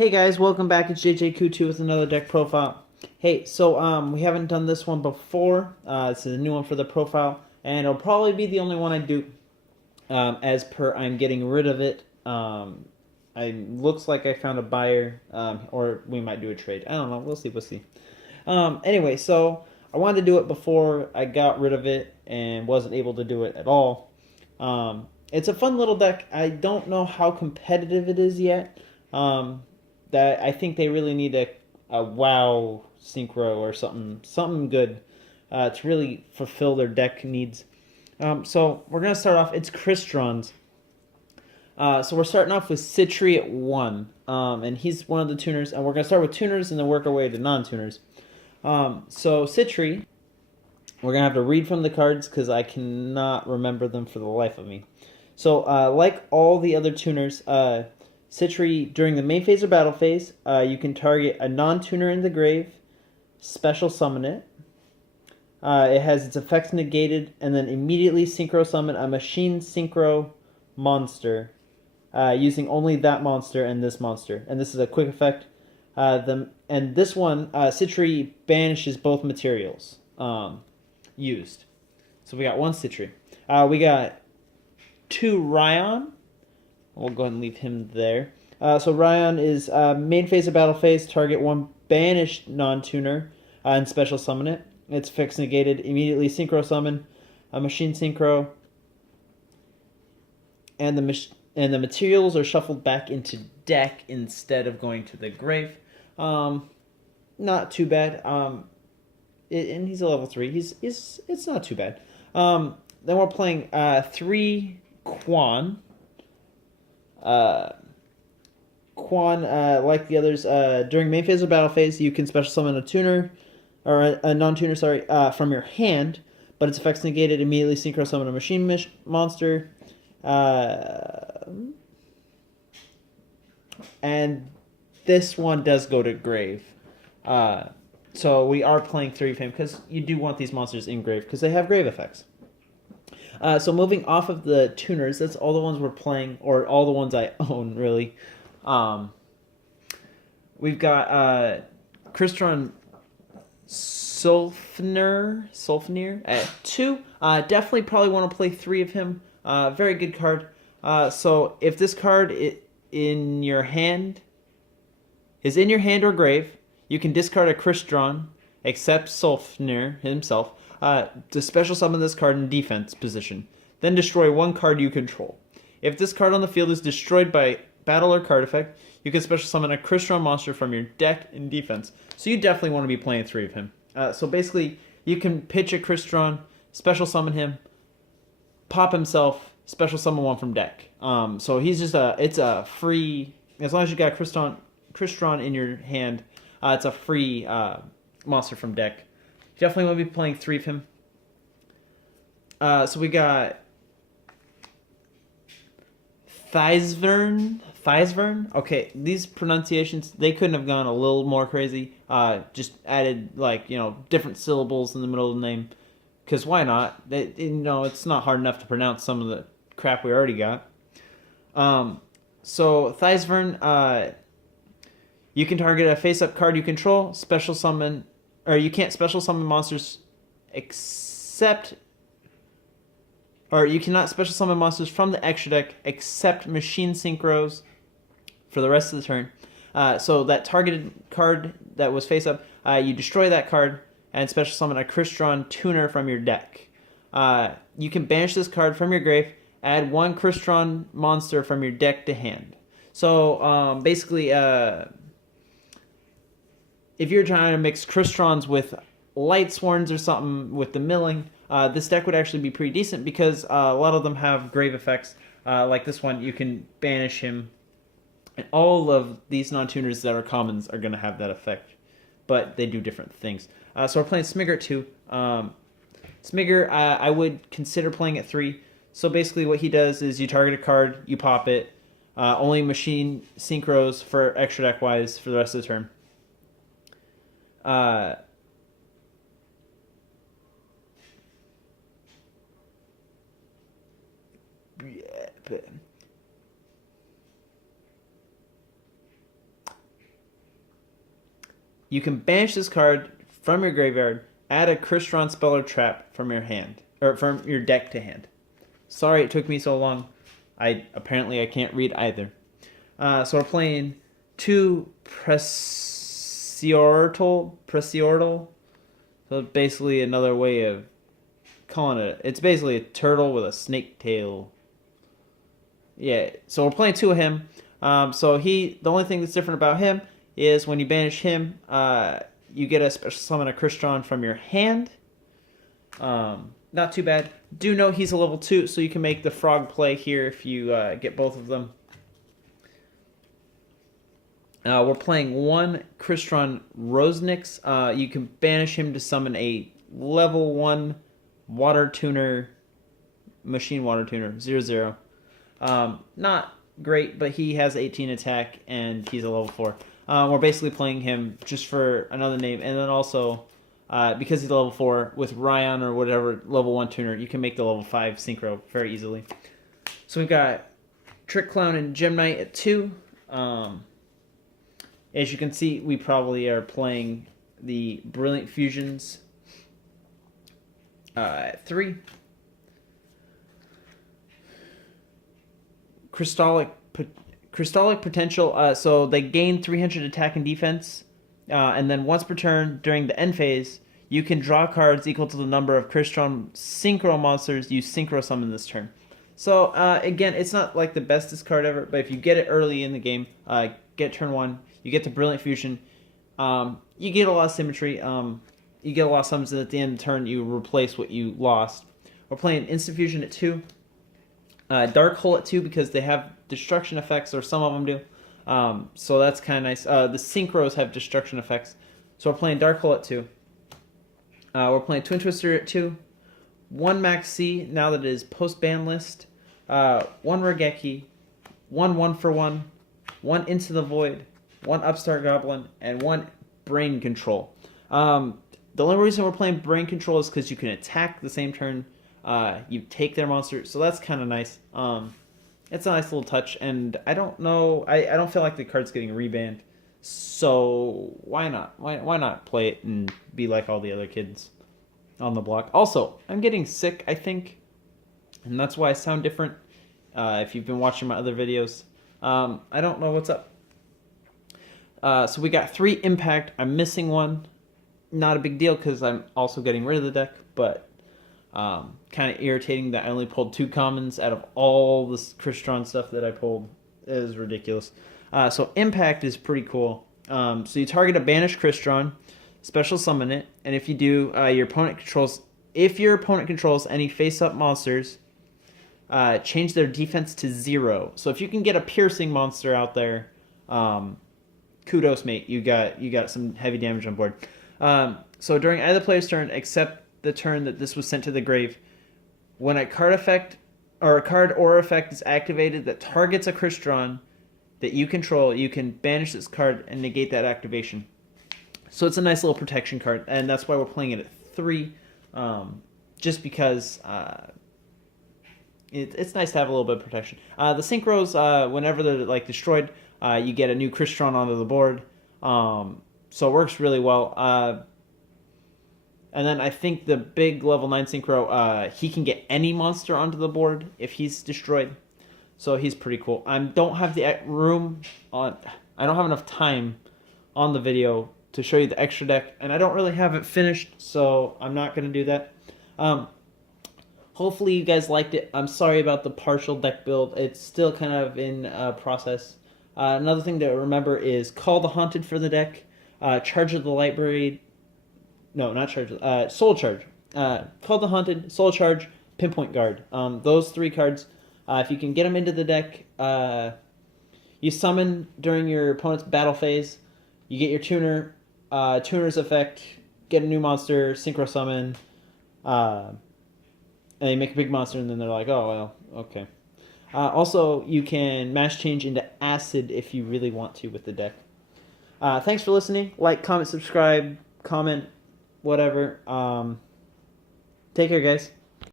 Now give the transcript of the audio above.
Hey guys, welcome back. It's JJ2 with another deck profile. Hey, so we haven't done this one before. This is a new one for the profile, and it'll probably be the only one I do. As per, I'm getting rid of it. It looks like I found a buyer, or we might do a trade. I don't know. We'll see. We'll see. Anyway, so I wanted to do it before I got rid of it and wasn't able to do it at all. It's a fun little deck. I don't know how competitive it is yet. That I think they really need a WoW synchro or something good to really fulfill their deck needs. So we're gonna start off. It's Crystron's. So we're starting off with Citri at 1, and he's one of the tuners. And we're gonna start with tuners and then work our way to non-tuners. So Citri, we're gonna have to read from the cards because I cannot remember them for the life of me. So like all the other tuners, Citri, during the main phase or battle phase, you can target a non-tuner in the grave, special summon it. It has its effects negated, and then immediately synchro summon a machine synchro monster, using only that monster and this monster. And this is a quick effect. And this one, Citri banishes both materials used. So we got one Citri. We got 2 Ryan. We'll go ahead and leave him there. So Ryan is main phase of battle phase. Target 1 banished non-tuner and special summon it. It's fixed negated. Immediately synchro summon a machine synchro. And the materials are shuffled back into deck instead of going to the grave. Not too bad. And he's a level 3. It's not too bad. Then we're playing 3 Quan. Like the others, during main phase or battle phase, you can special summon a tuner, or a non-tuner, sorry, from your hand, but its effects negated. Immediately synchro summon a machine monster. And this one does go to grave. So we are playing 3 of him because you do want these monsters in grave because they have grave effects. So moving off of the tuners, that's all the ones we're playing, or all the ones I own, really. We've got Crystron Sulfnir at 2. Definitely probably want to play 3 of him. Very good card. So if this card is in your hand or grave, you can discard a Crystron, except Sulfnir himself, to special summon this card in defense position. Then destroy 1 card you control. If this card on the field is destroyed by battle or card effect, you can special summon a Crystron monster from your deck in defense. So you definitely want to be playing 3 of him. So basically, you can pitch a Crystron, special summon him, pop himself, special summon 1 from deck. So he's just it's a free, as long as you got Crystron in your hand, it's a free monster from deck. Definitely want to be playing 3 of him. So we got Thyzvern. Okay, these pronunciations, they couldn't have gone a little more crazy. Just added, different syllables in the middle of the name. Because why not? It's not hard enough to pronounce some of the crap we already got. So Thyzvern, you can target a face-up card you control, special summon, or you can't special summon monsters except, or you cannot special summon monsters from the extra deck except machine synchros for the rest of the turn. So that targeted card that was face-up, you destroy that card and special summon a Crystron tuner from your deck. You can banish this card from your grave, add 1 Crystron monster from your deck to hand. So basically, if you're trying to mix Crystrons with Lightsworns or something with the milling, this deck would actually be pretty decent because a lot of them have grave effects. Like this one, you can banish him. And all of these non-tuners that are commons are going to have that effect. But they do different things. So we're playing Smigger at 2. Smigger, I would consider playing at 3. So basically what he does is you target a card, you pop it. Only machine synchros for extra deck wise for the rest of the turn. you can banish this card from your graveyard, add a Crystron spell or trap from your hand, or from your deck to hand. Sorry it took me so long. Apparently I can't read either. So we're playing 2 Preciortal. So basically another way of calling it. It's basically a turtle with a snake tail. Yeah, so we're playing 2 of him. So the only thing that's different about him is when you banish him, you get a special summon a Crystron from your hand. Not too bad. Do know he's a level 2, so you can make the frog play here if you get both of them. We're playing 1 Crystron Rosenix. You can banish him to summon a level 1 water tuner, machine water tuner, 0/0. Not great, but he has 18 attack and he's a level 4. We're basically playing him just for another name, and then also because he's level 4 with Ryan or whatever level 1 tuner, you can make the level 5 synchro very easily. So we've got Trick Clown and Gem Knight at 2. As you can see, we probably are playing the Brilliant Fusions at 3. Crystallic Potential, so they gain 300 attack and defense, and then once per turn during the end phase, you can draw cards equal to the number of Crystron Synchro monsters you Synchro summon this turn. So, again, it's not like the bestest card ever, but if you get it early in the game, get turn 1, you get the Brilliant Fusion, you get a lot of symmetry, you get a lot of summons, and at the end of the turn, you replace what you lost. We're playing Instant Fusion at 2. Dark Hole at 2 because they have destruction effects, or some of them do. So that's kind of nice. The Synchros have destruction effects. So we're playing Dark Hole at 2. We're playing Twin Twister at 2. 1 Max C, now that it is post-ban list. 1 Regeki. 1 1-for-1. 1 Into the Void. 1 Upstart Goblin. And 1 Brain Control. The only reason we're playing Brain Control is because you can attack the same turn you take their monster, so that's kind of nice. It's a nice little touch, and I don't know, I don't feel like the card's getting rebanned, so why not? Why not play it and be like all the other kids on the block? Also, I'm getting sick, I think, and that's why I sound different. If you've been watching my other videos, I don't know what's up. So we got 3 Impact. I'm missing 1. Not a big deal because I'm also getting rid of the deck, but kind of irritating that I only pulled 2 commons out of all this Crystron stuff that I pulled. It is ridiculous. So Impact is pretty cool. So you target a banished Crystron, special summon it, and if you do, your opponent controls. If your opponent controls any face-up monsters, change their defense to 0. So if you can get a piercing monster out there, kudos, mate. You got some heavy damage on board. So during either player's turn, except the turn that this was sent to the grave, when a card effect or a card or effect is activated that targets a Crystron that you control, you can banish this card and negate that activation. So it's a nice little protection card, and that's why we're playing it at 3, just because it's nice to have a little bit of protection. The Synchros, whenever they're like destroyed, you get a new Crystron onto the board, so it works really well. And then I think the big level 9 Synchro, he can get any monster onto the board if he's destroyed. So he's pretty cool. I don't have the room on. I don't have enough time on the video to show you the extra deck, and I don't really have it finished, so I'm not going to do that. Hopefully you guys liked it. I'm sorry about the partial deck build. It's still kind of in process. Another thing to remember is call the Haunted for the deck, Charge of the Lightblade. No, not Charge. Soul Charge. Call the Haunted, Soul Charge, Pinpoint Guard. Those 3 cards. If you can get them into the deck, you summon during your opponent's battle phase. You get your tuner, tuner's effect, get a new monster, synchro summon, and they make a big monster, and then they're like, oh, well, okay. Also, you can mash change into acid if you really want to with the deck. Thanks for listening. Like, comment, subscribe, comment, whatever. Take care, guys.